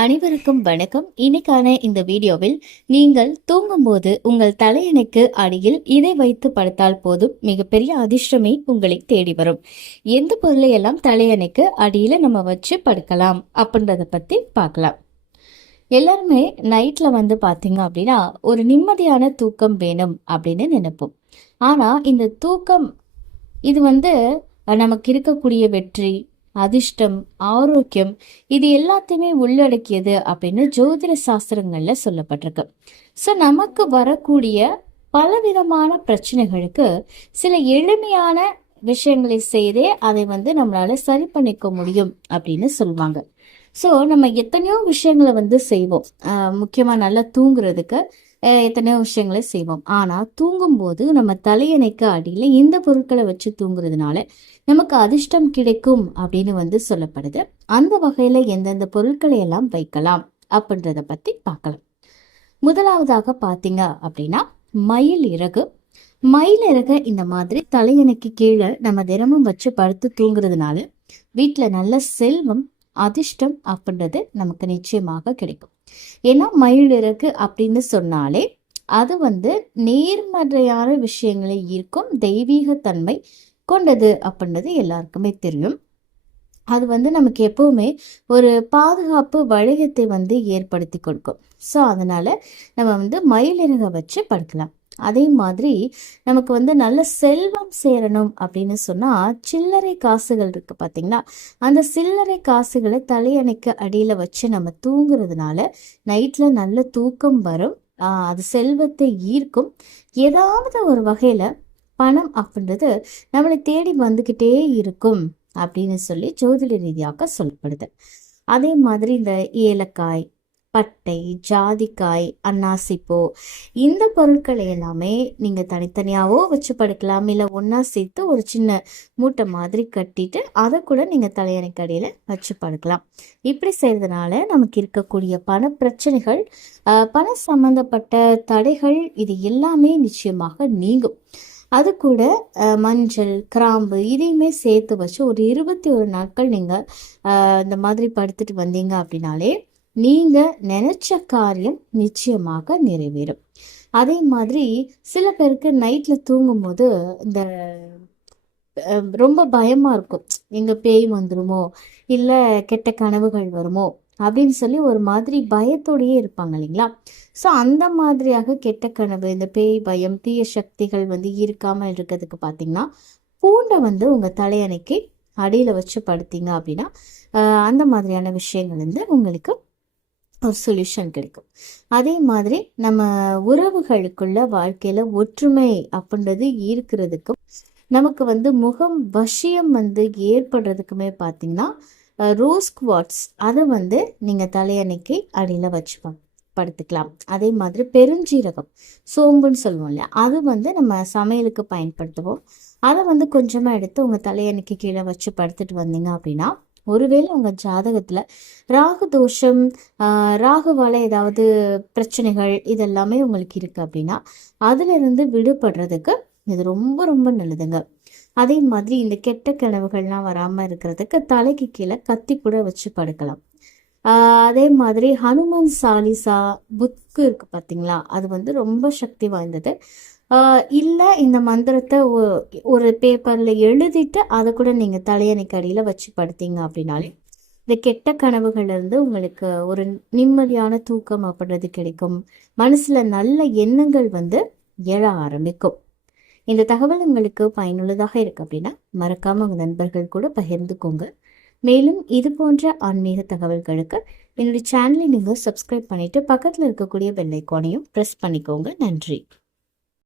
அனைவருக்கும் வணக்கம். இன்னைக்கான இந்த வீடியோவில் நீங்கள் தூங்கும்போது உங்கள் தலையணைக்கு அடியில் இதை வைத்து படுத்தால் போதும், மிகப்பெரிய அதிர்ஷ்டமே உங்களை தேடி வரும். எந்த பொருளை எல்லாம் தலையணைக்கு அடியில நம்ம வச்சு படுக்கலாம் அப்படின்றத பத்தி பார்க்கலாம். எல்லாருமே நைட்ல பாத்தீங்க அப்படின்னா ஒரு நிம்மதியான தூக்கம் வேணும் அப்படின்னு நினைப்போம். ஆனா இந்த தூக்கம் இது நமக்கு இருக்கக்கூடிய வெற்றி, அதிர்ஷ்டம், ஆரோக்கியம் இது எல்லாத்தையுமே உள்ளடக்கியது அப்படின்னு ஜோதிட சாஸ்திரங்கள்ல சொல்லப்பட்டிருக்கு. ஸோ நமக்கு வரக்கூடிய பலவிதமான பிரச்சனைகளுக்கு சில எளிமையான விஷயங்களை செய்தே அதை நம்மளால சரி பண்ணிக்க முடியும் அப்படின்னு சொல்லுவாங்க. ஸோ நம்ம எத்தனையோ விஷயங்களை செய்வோம். முக்கியமா நல்லா தூங்குறதுக்கு எத்தனையோ விஷயங்களை செய்வோம். ஆனா தூங்கும்போது நம்ம தலையணைக்கு அடியில இந்த பொருட்களை வச்சு தூங்குறதுனால நமக்கு அதிர்ஷ்டம் கிடைக்கும் அப்படின்னு சொல்லப்படுது. அந்த வகையில எந்தெந்த பொருட்களை எல்லாம் வைக்கலாம் அப்படின்றத பத்தி பார்க்கலாம். முதலாவதாக பாத்தீங்க அப்படின்னா மயில் இறகு. மயில் இறகு இந்த மாதிரி தலையணைக்கு கீழே நம்ம தினமும் வச்சு படுத்து தூங்குறதுனால வீட்டுல நல்ல செல்வம், அதிர்ஷ்டம் அப்படின்றது நமக்கு நிச்சயமாக கிடைக்கும். ஏன்னா மயில் இறகு அப்படின்னு சொன்னாலே அது நேர்மறையான விஷயங்களை ஈர்க்கும், தெய்வீக தன்மை கொண்டது அப்படின்றது எல்லாருக்குமே தெரியும். அது நமக்கு எப்பவுமே ஒரு பாதுகாப்பு வளையத்தை ஏற்படுத்தி கொடுக்கும். ஸோ அதனால நம்ம மயில் இறகை வச்சு படுக்கலாம். அதே மாதிரி நமக்கு நல்ல செல்வம் சேரணும் அப்படின்னு சொன்னா சில்லறை காசுகள் இருக்கு பாத்தீங்களா, அந்த சில்லறை காசுகளை தலையணைக்கு அடியில வச்சு நம்ம தூங்குறதுனால நைட்ல நல்ல தூக்கம் வரும். அது செல்வத்தை ஈர்க்கும். ஏதாவது ஒரு வகையில பணம் அப்படின்றது நம்மளை தேடி வந்துகிட்டே இருக்கும் அப்படின்னு சொல்லி ஜோதிட ரீதியாக சொல்லப்படுது. அதே மாதிரி இந்த ஏலக்காய், பட்டை, ஜாதிக்காய், அன்னாசிப்பூ இந்த பொருட்களை எல்லாமே நீங்க தனித்தனியாவோ வச்சு படுக்கலாம், இல்லை ஒன்னா சேர்த்து ஒரு சின்ன மூட்டை மாதிரி கட்டிட்டு அதை கூட நீங்க தலையணைக்கு அடியில வச்சு படுக்கலாம். இப்படி செய்யறதுனால நமக்கு இருக்கக்கூடிய பண பிரச்சனைகள், பண சம்பந்தப்பட்ட தடைகள் இது எல்லாமே நிச்சயமாக நீங்கும். அது கூட மஞ்சள், கிராம்பு இதையுமே சேர்த்து வச்சு ஒரு 21 நாட்கள் நீங்க இந்த மாதிரி படுத்துட்டு வந்தீங்க அப்படின்னாலே நீங்க நினைச்ச காரியம் நிச்சயமாக நிறைவேறும். அதே மாதிரி சில பேருக்கு நைட்ல தூங்கும் போது இந்த ரொம்ப பயமா இருக்கும், எங்க பேய் வந்துருமோ இல்ல கெட்ட கனவுகள் வருமோ அப்படின்னு சொல்லி ஒரு மாதிரி பயத்தோடயே இருப்பாங்க இல்லைங்களா. ஸோ அந்த மாதிரியாக கெட்ட கனவு, இந்த பேய் பயம், தீய சக்திகள் இருக்காம இருக்கிறதுக்கு பார்த்தீங்கன்னா பூண்டை உங்க தலையணைக்கு அடியில வச்சு படுத்தீங்க அப்படின்னா அந்த மாதிரியான விஷயங்கள் உங்களுக்கு ஒரு சொல்யூஷன் கிடைக்கும். அதே மாதிரி நம்ம உறவுகளுக்குள்ள வாழ்க்கையில ஒற்றுமை அப்படின்றது ஈர்க்கிறதுக்கும் நமக்கு முகம் வசியம் ஏற்படுறதுக்குமே பார்த்தீங்கன்னா ரோஸ் குவார்ட்ஸ் அதை நீங்க தலையணைக்கு அடியில வச்சு படுத்துக்கலாம். அதே மாதிரி பெருஞ்சீரகம், சோம்புன்னு சொல்லுவோம் இல்லையா, அது நம்ம சமையலுக்கு பயன்படுத்துவோம். அதை கொஞ்சமா எடுத்து உங்க தலையணைக்கு கீழே வச்சு படுத்துட்டு வந்தீங்க அப்படின்னா ஒருவேளை உங்க ஜாதகத்துல ராகு தோஷம், ராகுவால ஏதாவது பிரச்சனைகள் இதெல்லாமே உங்களுக்கு இருக்கு அப்படின்னா அதுல இருந்து விடுபடுறதுக்கு இது ரொம்ப ரொம்ப நல்லதுங்க. அதே மாதிரி இந்த கெட்ட கனவுகள்லாம் வராம இருக்கிறதுக்கு தலைக்கு கீழே கத்தி கூட வச்சு படுக்கலாம். அதே மாதிரி ஹனுமான் சாலிசா புக்கு இருக்கு பார்த்தீங்களா, அது ரொம்ப சக்தி வாய்ந்தது. இல்லை இந்த மந்திரத்தை ஒரு பேப்பர்ல எழுதிட்டு அதை கூட நீங்க தலையணைக்கு அடியில வச்சு படுத்தீங்க அப்படின்னாலே இந்த கெட்ட கனவுகள்ல இருந்து உங்களுக்கு ஒரு நிம்மதியான தூக்கம் அப்படின்றது கிடைக்கும். மனசுல நல்ல எண்ணங்கள் எழ ஆரம்பிக்கும். இந்த தகவல் உங்களுக்கு பயனுள்ளதாக இருக்கு அப்படின்னா மறக்காம உங்க நண்பர்கள் கூட பகிர்ந்துக்கோங்க. மேலும் இது போன்ற ஆன்மீக தகவல்களுக்கு என்னுடைய சேனலை நீங்க சப்ஸ்கிரைப் பண்ணிட்டு பக்கத்துல இருக்கக்கூடிய பெல் ஐக்கானையும் பிரஸ் பண்ணிக்கோங்க. நன்றி.